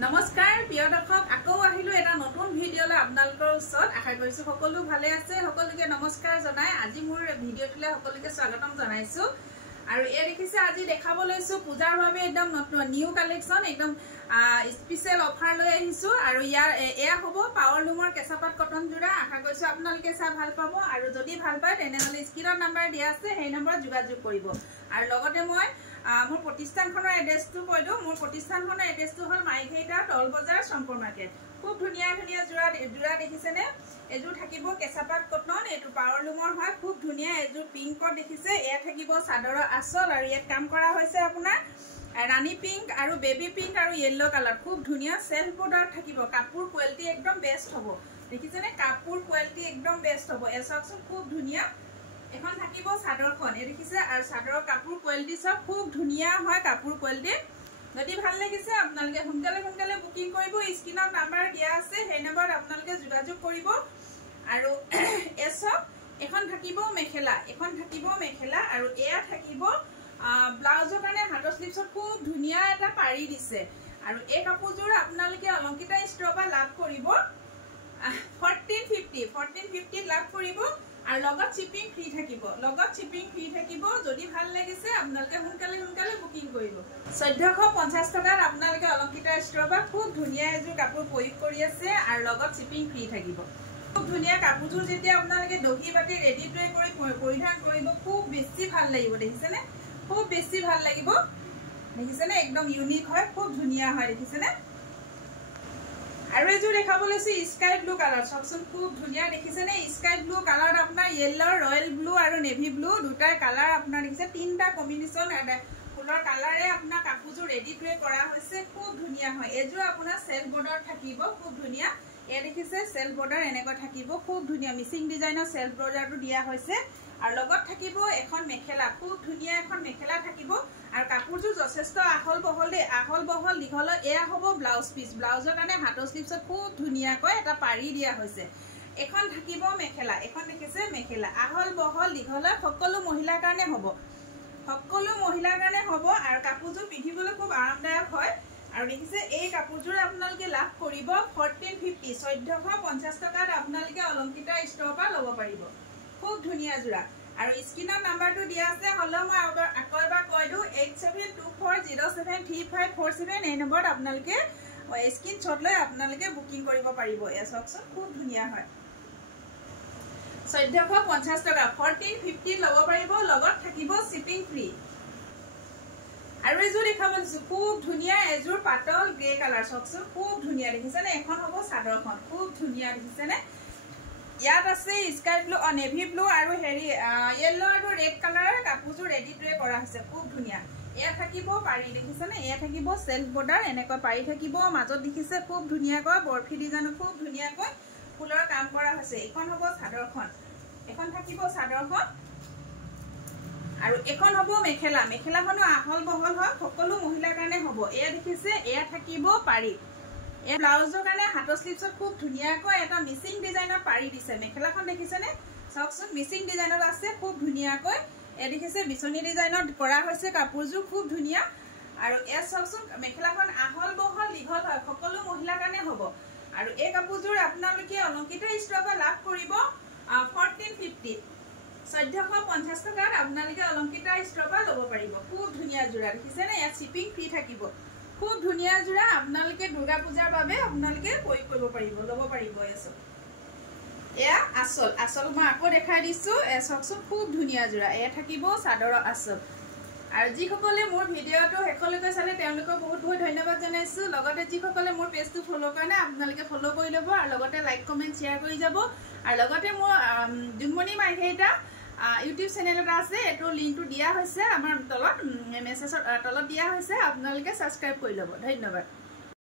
নমস্কাৰ প্ৰিয় দৰ্শক আকৌ আহিলো এটা নতুন ভিডিঅলৈ আপোনালোকৰ ওচৰত আশা কৰিছো সকলো ভালে আছে সকলোকে নমস্কাৰ জনাই আজি মোৰ ভিডিঅটোলৈ সকলোকে স্বাগতম জনাইছো আৰু এই দেখিছে আজি দেখাব লৈছো পূজাৰ বাবে একদম নতুন নিউ কালেকচন একদম স্পেশাল অফাৰ লৈ আহিছো আৰু এয়া হ'ব পাৱাৰ লুমৰ কেঁচাপাত কটন জোৰা আশা কৰিছো আপোনালোকে চাই ভাল পাব আৰু যদি ভাল পায় তেনেহলে স্ক্ৰিনৰ নাম্বাৰ দিয়া আছে সেই নম্বৰত যোগাযোগ কৰিব আৰু লগতে মই মোৰ প্ৰতিষ্ঠানখনৰ এড্ৰেছটো কৈ দিও মোৰ প্ৰতিষ্ঠানখনৰ এড্ৰেছটো হল মাইঘেইটা টল বজাৰ শংকৰ মাৰ্কেট খুব ধুনিয়া ধুনিয়া জোৰা দেখিছেনে এজোৰ থাকিব কেঁচাপাত কটন এটো পাৱাৰ লুমৰ হয় খুব ধুনিয়া এজোৰ পিংকত দেখিছে এয়া থাকিব চাদৰৰ আচল আৰু ইয়াত কাম কৰা হৈছে আপোনাৰ ৰানী পিংক আৰু বেবি পিংক আৰু ইয়েলো কালাৰ খুব ধুনিয়া সেলফ বৰ্ডাৰ থাকিব কাপোৰ কোৱালিটি একদম বেষ্ট হ'ব দেখিছেনে কাপোৰ কোৱালিটি একদম বেষ্ট হ'ব এছকচোন খুব ধুনিয়া এখন থাকিব চাদৰখন এই দেখিছে আৰু চাদৰৰ কাপোৰ কোৱালিটি সব খুব ধুনিয়া হয় কাপোৰ কোৱালিটি যদি ভাল লাগিছে আপোনালোকে সোনকালে বুকিং কৰিব স্ক্ৰিনৰ নাম্বাৰ দিয়া আছে সেই নম্বৰত আপোনালোকে যোগাযোগ কৰিব আৰু এছক এখন থাকিব মেখেলা আৰু এয়া থাকিব ব্লাউজৰ কাৰণে হাতৰ স্লিভছত খুব ধুনিয়া এটা পাৰি দিছে আৰু এই কাপোৰযোৰ আপোনালোকে অলংকিতা ষ্টৰৰ পৰা লাভ কৰিব 1450 লাভ কৰিব আৰু লগত শিপিং ফ্ৰী থাকিব যদি ভাল লাগিছে আপোনালোকে সোনকালে বুকিং কৰিব 1450 টকাত আপোনালোকে অলংকিতা ষ্টৰৰ পৰা খুব ধুনিয়া এজোৰ কাপোৰ প্ৰয়োগ কৰি আছে আৰু লগত শিপিং ফ্ৰী থাকিব খুব ধুনিয়া কাপোৰযোৰ যেতিয়া আপোনালোকে দহি বাটি ৰেডি টু কৰি পৰিধান কৰিব খুব বেছি ভাল লাগিব দেখিছেনে খুব বেছি ভাল লাগিব দেখিছেনে একদম ইউনিক হয় খুব ধুনিয়া হয় দেখিছেনে আৰু এজোৰ দেখাব লৈছো স্কাই ব্লু কালাৰ সবচোন খুব ধুনিয়া দেখিছেনে স্কাই ব্লু কালাৰ আপোনাৰ ইয়েলো ৰয়েল ব্লু আৰু নেভি ব্লু দুটাৰ কালাৰ আপোনাৰ দেখিছে তিনটা কম্বিনেশন ফুলৰ কালাৰে আপোনাৰ কাপোৰযোৰ ৰেডি টু কৰা হৈছে খুব ধুনিয়া হয় এজোৰ আপোনাৰ সেলফ বৰ্ডাৰ থাকিব খুব ধুনিয়া এ দেখিছে সেলফ বৰ্ডাৰ এনেকৈ থাকিব খুব ধুনিয়া মিচিং ডিজাইনৰ সেলফ বৰ্ডাৰটো দিয়া হৈছে আৰু লগত থাকিব এখন মেখেলা খুব ধুনিয়া এখন মেখেলা থাকিব আৰু কাপোৰযোৰ যথেষ্ট আহল বহল দীঘল এয়া হ'ব ব্লাউজ পিস ব্লাউজৰ কাৰণে হাতৰ স্লিভছত খুব ধুনিয়াকৈ এটা পাৰি দিয়া হৈছে এখন থাকিব মেখেলা এখন দেখিছে মেখেলা আহল বহল দীঘল সকলো মহিলাৰ কাৰণে হ'ব আৰু কাপোৰযোৰ পিন্ধিবলৈ খুব আৰামদায়ক হয় আৰু দেখিছে এই কাপোৰযোৰ আপোনালোকে লাভ কৰিব 1450 টকাত আপোনালোকে অলংকিতা ষ্টৰৰ পৰা ল'ব পাৰিব খুব ধুনিয়া জোৰা আৰু স্ক্ৰিনৰ নাম্বাৰটো দিয়া আছে হলো মই আকৌ এবাৰ কৈ দিও 8724073547 এই নম্বৰত আপোনালোকে স্ক্ৰিনশ্বট লৈ আপোনালোকে বুকিং কৰিব পাৰিব এছকচোন খুব ধুনিয়া হয় 1450 টকা 1450 ল'ব পাৰিব লগত থাকিব শিপিং ফ্ৰী আৰু এজোৰ দেখাব খুব ধুনিয়া এজোৰ পাতল গ্ৰে কালাৰ সবচোন খুব ধুনিয়া দেখিছেনে এখন হ'ব চাদৰখন খুব ধুনিয়া দেখিছেনে ইয়াত আছে স্কাই ব্লু নেভি ব্লু আৰু হেৰি ইয়েলো আৰু ৰেড কালাৰৰ কাপোৰযোৰ ৰেডি টু কৰা হৈছে খুব ধুনিয়া এয়া থাকিব পাৰি দেখিছেনে এয়া থাকিব সেলফ বৰ্ডাৰ এনেকৈ পাৰি থাকিব মাজত দেখিছে খুব ধুনিয়াকৈ বৰফি ডিজাইনত খুব ধুনিয়াকৈ ফুলৰ কাম কৰা হৈছে এখন হ'ব চাদৰখন এখন থাকিব চাদৰখন আৰু এখন হ'ব মেখেলাখনো আহল বহল হয় সকলো মহিলাৰ কাৰণে হ'ব এয়া দেখিছে এয়া থাকিব পাৰি এই ব্লাউজৰ কাৰণে হাতৰ স্লিভছত খুব ধুনিয়াকৈ এটা মিচিং ডিজাইনৰ পাৰি দিছে মেখেলাখন দেখিছেনে সবচোন মিচিং ডিজাইনত আছে খুব ধুনিয়াকৈ এ দেখিছে বিচনী ডিজাইনত কৰা হৈছে কাপোৰযোৰ খুব ধুনিয়া আৰু এ সবচোন মেখেলাখন আহল বহল দীঘল হয় সকলো মহিলাৰ কাৰণে হ'ব আৰু এই কাপোৰযোৰ আপোনালোকে অলংকিতা ষ্টৰৰ পৰা লাভ কৰিব 1450 টকাত আপোনালোকে অলংকিতা ষ্টৰৰ পৰা ল'ব পাৰিব খুব ধুনিয়া জোৰা দেখিছেনে ইয়াত শিপিং ফ্ৰী থাকিব খুব ধুনিয়া জোৰা আপোনালোকে দুৰ্গা পূজাৰ বাবে আপোনালোকে প্ৰয়োগ কৰিব পাৰিব ল'ব পাৰিব এয়া আচল মই আকৌ দেখাই দিছো এছকচোন খুব ধুনিয়া জোৰা এয়া থাকিব চাদৰৰ আচল আৰু যিসকলে মোৰ ভিডিঅ'টো শেষলৈকে চালে তেওঁলোকক বহুত ধন্যবাদ জনাইছো লগতে যিসকলে মোৰ পেজটো ফলো কৰে না আপোনালোকে ফলো কৰি ল'ব আৰু লগতে লাইক কমেন্ট শ্বেয়াৰ কৰি যাব আৰু লগতে মোৰ জুনমণি মাইঘেইটা ইউটিউব চেনেল এটা আছে এটো লিংকটো দিয়া হৈছে আমাৰ তলত মেছেজৰ তলত দিয়া হৈছে আপোনালোকে সাবস্ক্ৰাইব কৰি ল'ব ধন্যবাদ